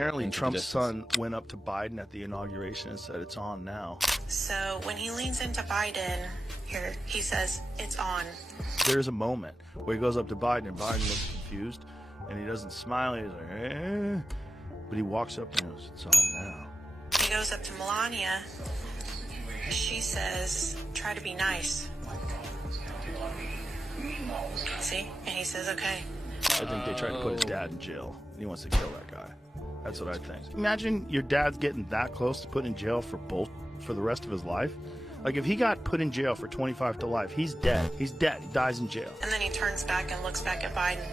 Apparently, Trump's son went up to Biden at the inauguration and said, "It's on now." So when he leans into Biden, here, he says, "It's on." There's a moment where he goes up to Biden, and Biden looks confused, and he doesn't smile. He's like, eh. But he walks up and goes, "It's on now." He goes up to Melania. She says, "Try to be nice." See? And he says, "Okay." I think they tried to put his dad in jail. He wants to kill that guy. That's what I think. Imagine your dad's getting that close to put in jail for the rest of his life. Like, if he got put in jail for 25 to life, he's dead. He's dead. He dies in jail. And then he turns back and looks back at Biden.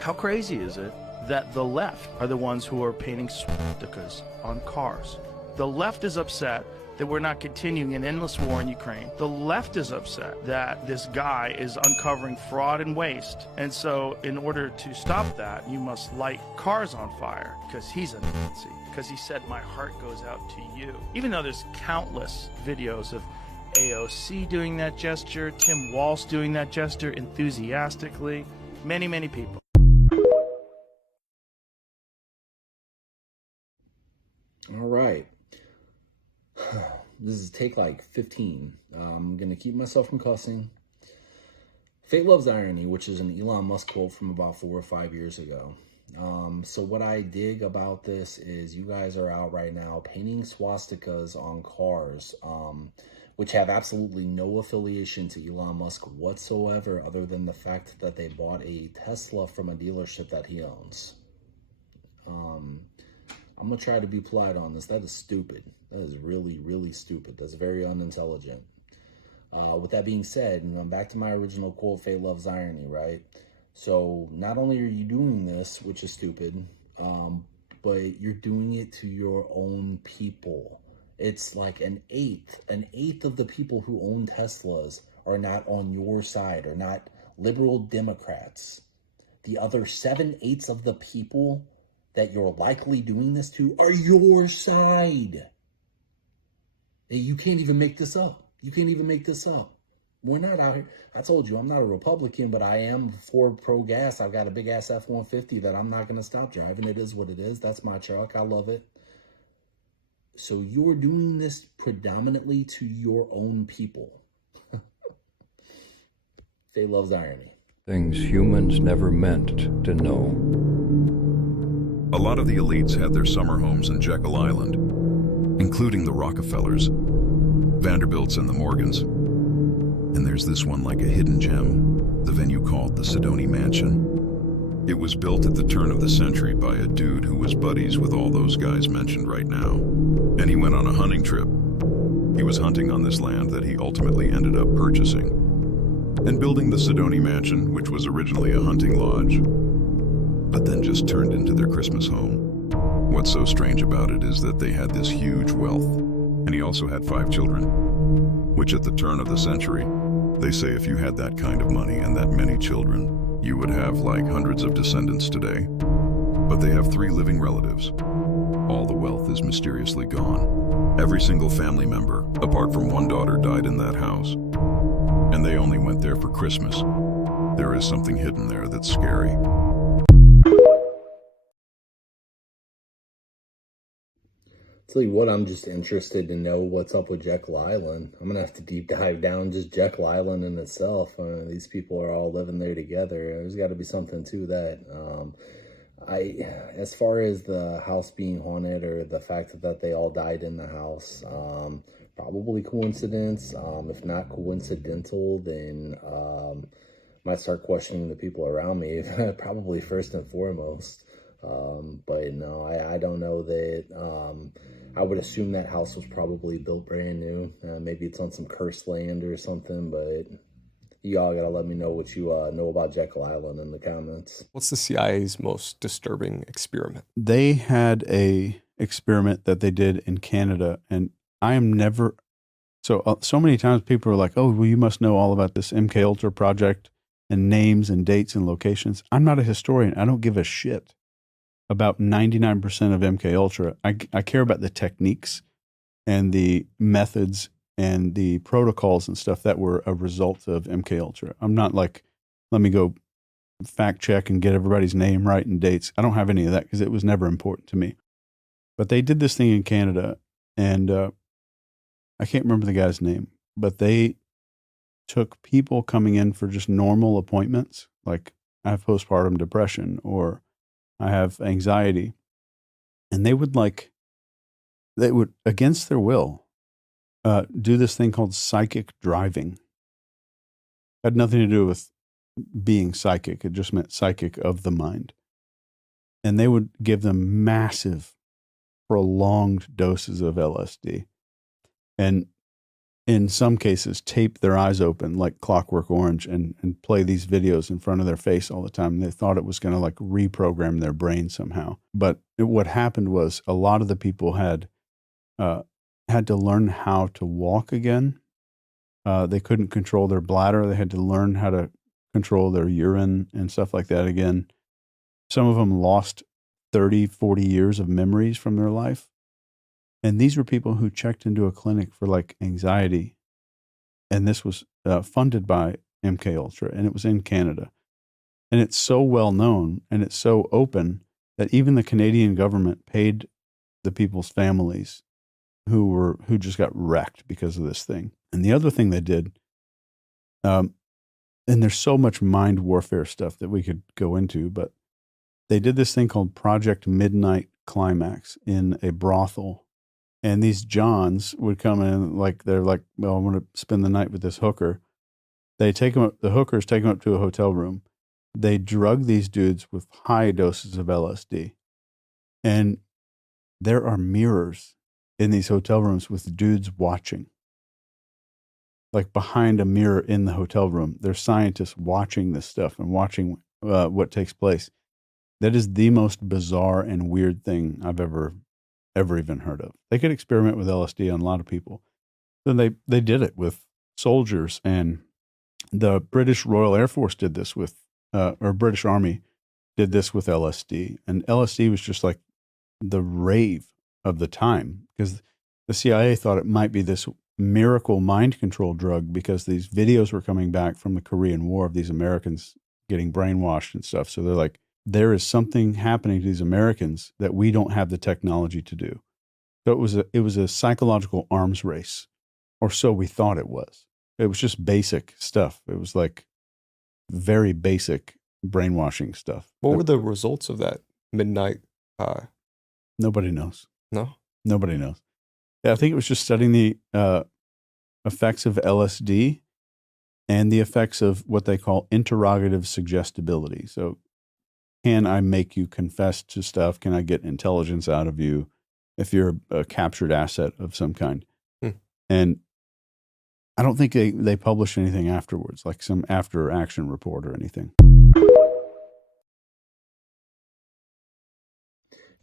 How crazy is it that the left are the ones who are painting swastikas on cars? The left is upset that we're not continuing an endless war in Ukraine. The left is upset that this guy is uncovering fraud and waste. And so in order to stop that, you must light cars on fire because he's a Nazi. Because he said, "My heart goes out to you." Even though there's countless videos of AOC doing that gesture, Tim Walz doing that gesture enthusiastically, many, many people. All right. This is take like 15. I'm going to keep myself from cussing. Fate loves irony, which is an Elon Musk quote from about 4 or 5 years ago. So what I dig about this is you guys are out right now painting swastikas on cars, which have absolutely no affiliation to Elon Musk whatsoever, other than the fact that they bought a Tesla from a dealership that he owns. I'm going to try to be polite on this. That is stupid. That is really, really stupid. That's very unintelligent. With that being said, and I'm back to my original quote, Fate loves irony, right? So not only are you doing this, which is stupid, but you're doing it to your own people. It's like an eighth of the people who own Teslas are not on your side, are not liberal Democrats. The other 7/8 of the people that you're likely doing this to are your side. You can't even make this up. You can't even make this up. We're not out here. I told you, I'm not a Republican, but I am for pro-gas. I've got a big-ass F-150 that I'm not going to stop driving. It is what it is. That's my truck. I love it. So you're doing this predominantly to your own people. Faye loves irony. Things humans never meant to know. A lot of the elites had their summer homes in Jekyll Island, including the Rockefellers, Vanderbilts, and the Morgans. And there's this one like a hidden gem, the venue called the Sidoni Mansion. It was built at the turn of the century by a dude who was buddies with all those guys mentioned right now. And he went on a hunting trip. He was hunting on this land that he ultimately ended up purchasing and building the Sidoni Mansion, which was originally a hunting lodge, but then just turned into their Christmas home. What's so strange about it is that they had this huge wealth, and he also had 5 children, which at the turn of the century, they say if you had that kind of money and that many children, you would have like hundreds of descendants today. But they have 3 living relatives. All the wealth is mysteriously gone. Every single family member, apart from one daughter, died in that house. And they only went there for Christmas. There is something hidden there that's scary. Tell you what, I'm just interested to know what's up with Jekyll Island. I'm going to have to deep dive down just Jekyll Island in itself. These people are all living there together. There's got to be something to that. As far as the house being haunted or the fact that they all died in the house, probably coincidence. If not coincidental, then might start questioning the people around me, probably first and foremost. But no, I don't know that. I would assume that house was probably built brand new. Maybe it's on some cursed land or something, but y'all gotta let me know what you know about Jekyll Island in the comments. What's the CIA's most disturbing experiment? They had a experiment that they did in Canada, and I am never... So many times people are like, oh, well, you must know all about this MK Ultra project and names and dates and locations. I'm not a historian. I don't give a shit about 99% of MK Ultra. I care about the techniques and the methods and the protocols and stuff that were a result of MK Ultra. I'm not like, let me go fact check and get everybody's name right and dates. I don't have any of that because it was never important to me. But they did this thing in Canada, and I can't remember the guy's name, but they took people coming in for just normal appointments, like I have postpartum depression or I have anxiety, and they would against their will do this thing called psychic driving. Had nothing to do with being psychic. It just meant psychic of the mind. And they would give them massive, prolonged doses of LSD. And in some cases, tape their eyes open like Clockwork Orange and play these videos in front of their face all the time. They thought it was going to like reprogram their brain somehow. But what happened was a lot of the people had to learn how to walk again. They couldn't control their bladder. They had to learn how to control their urine and stuff like that again. Some of them lost 30, 40 years of memories from their life. And these were people who checked into a clinic for like anxiety. And this was funded by MK Ultra, and it was in Canada. And it's so well known and it's so open that even the Canadian government paid the people's families who just got wrecked because of this thing. And the other thing they did, and there's so much mind warfare stuff that we could go into, but they did this thing called Project Midnight Climax in a brothel. And these Johns would come in they're like, well, I want to spend the night with this hooker. They take them up, the hookers take them up to a hotel room. They drug these dudes with high doses of LSD. And there are mirrors in these hotel rooms with dudes watching. Like behind a mirror in the hotel room, there's scientists watching this stuff and watching what takes place. That is the most bizarre and weird thing I've ever even heard of. They could experiment with LSD on a lot of people. Then they did it with soldiers, and the British Royal Air Force did this with, or British Army did this with LSD. And LSD was just like the rave of the time because the CIA thought it might be this miracle mind control drug because these videos were coming back from the Korean War of these Americans getting brainwashed and stuff. So they're like, there is something happening to these Americans that we don't have the technology to do. So it was a psychological arms race, or so we thought it was. It was just basic stuff. It was like very basic brainwashing stuff. What were the results of that midnight? Nobody knows. No? Nobody knows. Yeah, I think it was just studying the effects of LSD and the effects of what they call interrogative suggestibility. So can I make you confess to stuff? Can I get intelligence out of you if you're a captured asset of some kind? And I don't think they published anything afterwards, like some after action report or anything.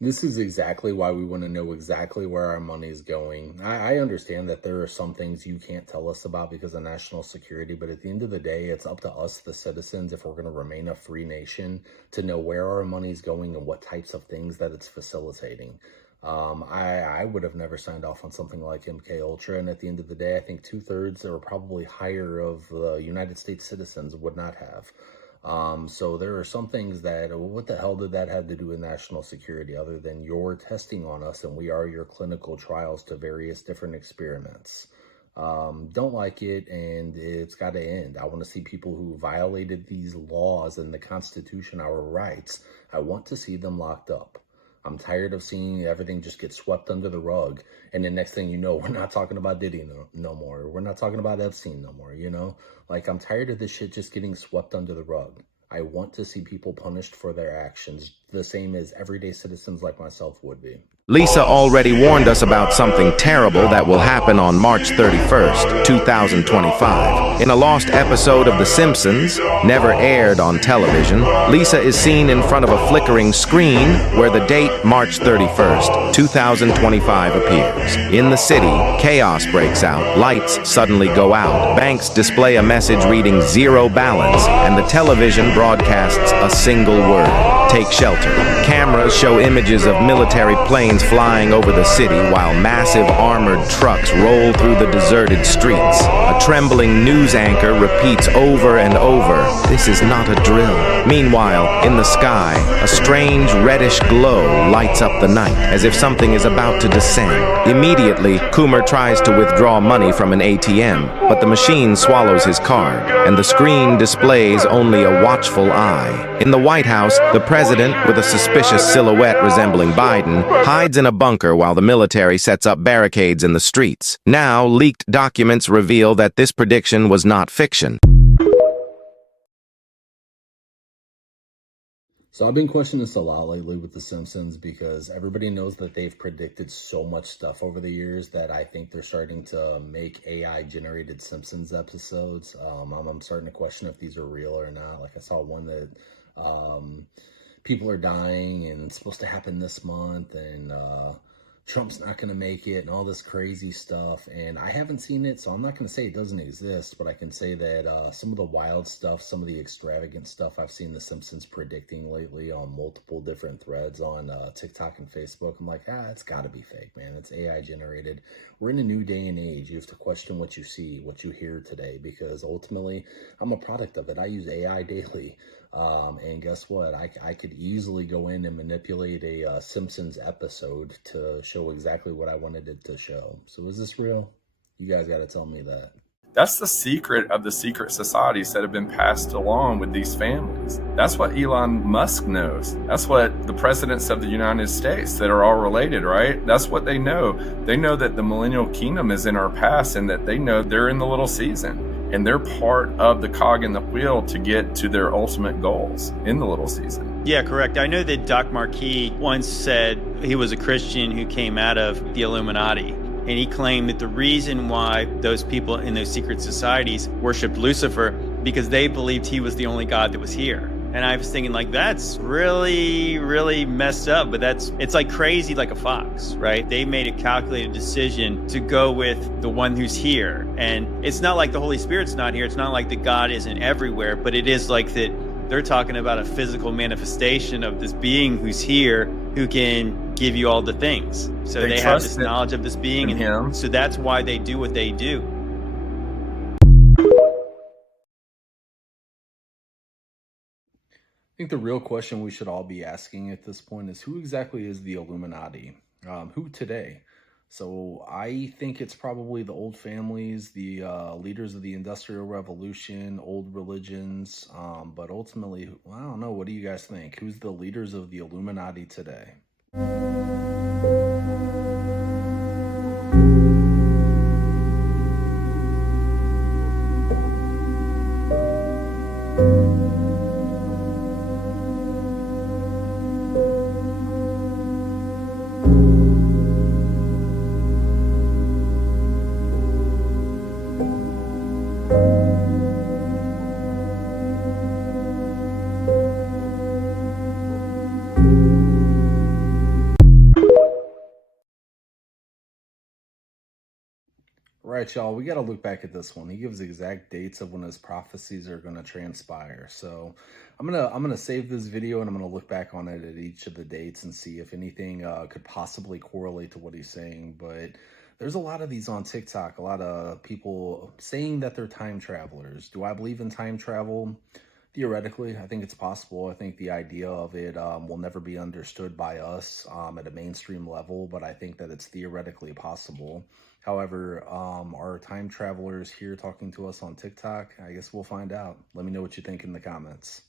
This is exactly why we want to know exactly where our money is going. I understand that there are some things you can't tell us about because of national security, but at the end of the day, it's up to us, the citizens, if we're going to remain a free nation, to know where our money is going and what types of things that it's facilitating. I would have never signed off on something like MK Ultra, and at the end of the day, I think 2/3 or probably higher of the United States citizens would not have. So there are some things that, what the hell did that have to do with national security other than you're testing on us and we are your clinical trials to various different experiments? Don't like it, and it's got to end. I want to see people who violated these laws and the Constitution, our rights. I want to see them locked up. I'm tired of seeing everything just get swept under the rug. And the next thing you know, we're not talking about Diddy no more. We're not talking about Epstein no more, you know? Like, I'm tired of this shit just getting swept under the rug. I want to see people punished for their actions, the same as everyday citizens like myself would be. Lisa already warned us about something terrible that will happen on March 31st, 2025. In a lost episode of The Simpsons, never aired on television, Lisa is seen in front of a flickering screen where the date March 31st, 2025 appears. In the city, chaos breaks out, lights suddenly go out, banks display a message reading 0 balance, and the television broadcasts a single word: take shelter. Cameras show images of military planes flying over the city while massive armored trucks roll through the deserted streets. A trembling news anchor repeats over and over, "This is not a drill." Meanwhile, in the sky, a strange reddish glow lights up the night, as if something is about to descend. Immediately, Coomer tries to withdraw money from an ATM, but the machine swallows his card, and the screen displays only a watchful eye. In the White House, the president, with a suspicious silhouette resembling Biden, hides in a bunker while the military sets up barricades in the streets. Now, leaked documents reveal that this prediction was not fiction. So I've been questioning this a lot lately with The Simpsons because everybody knows that they've predicted so much stuff over the years that I think they're starting to make AI-generated Simpsons episodes. I'm starting to question if these are real or not. Like I saw one that people are dying and it's supposed to happen this month, and Trump's not going to make it and all this crazy stuff. And I haven't seen it, so I'm not going to say it doesn't exist, but I can say that some of the wild stuff, some of the extravagant stuff I've seen The Simpsons predicting lately on multiple different threads on TikTok and Facebook, I'm like, it's got to be fake, man. It's AI generated. We're in a new day and age. You have to question what you see, what you hear today, because ultimately I'm a product of it. I use AI daily. And guess what? I could easily go in and manipulate a Simpsons episode to show exactly what I wanted it to show. So is this real? You guys got to tell me that. That's the secret of the secret societies that have been passed along with these families. That's what Elon Musk knows. That's what the presidents of the United States that are all related, right? That's what they know. They know that the millennial kingdom is in our past, and that they know they're in the little season. And they're part of the cog in the wheel to get to their ultimate goals in the little season. Yeah, correct. I know that Doc Marquis once said he was a Christian who came out of the Illuminati. And he claimed that the reason why those people in those secret societies worshiped Lucifer because they believed he was the only God that was here. And I was thinking, like, that's really, really messed up, but it's like crazy like a fox, right? They made a calculated decision to go with the one who's here. And it's not like the Holy Spirit's not here. It's not like that God isn't everywhere, but it is like that they're talking about a physical manifestation of this being who's here, who can give you all the things. So they have this knowledge of this being, and so that's why they do what they do. I think the real question we should all be asking at this point is, who exactly is the Illuminati? Who today? So I think it's probably the old families, the leaders of the Industrial Revolution, old religions. But ultimately, I don't know. What do you guys think? Who's the leaders of the Illuminati today? Right, y'all, we got to look back at this one. He gives exact dates of when his prophecies are going to transpire. So I'm gonna save this video, and I'm going to look back on it at each of the dates and see if anything could possibly correlate to what he's saying. But there's a lot of these on TikTok, a lot of people saying that they're time travelers. Do I believe in time travel? Theoretically, I think it's possible. I think the idea of it will never be understood by us at a mainstream level, but I think that it's theoretically possible. However, are time travelers here talking to us on TikTok? I guess we'll find out. Let me know what you think in the comments.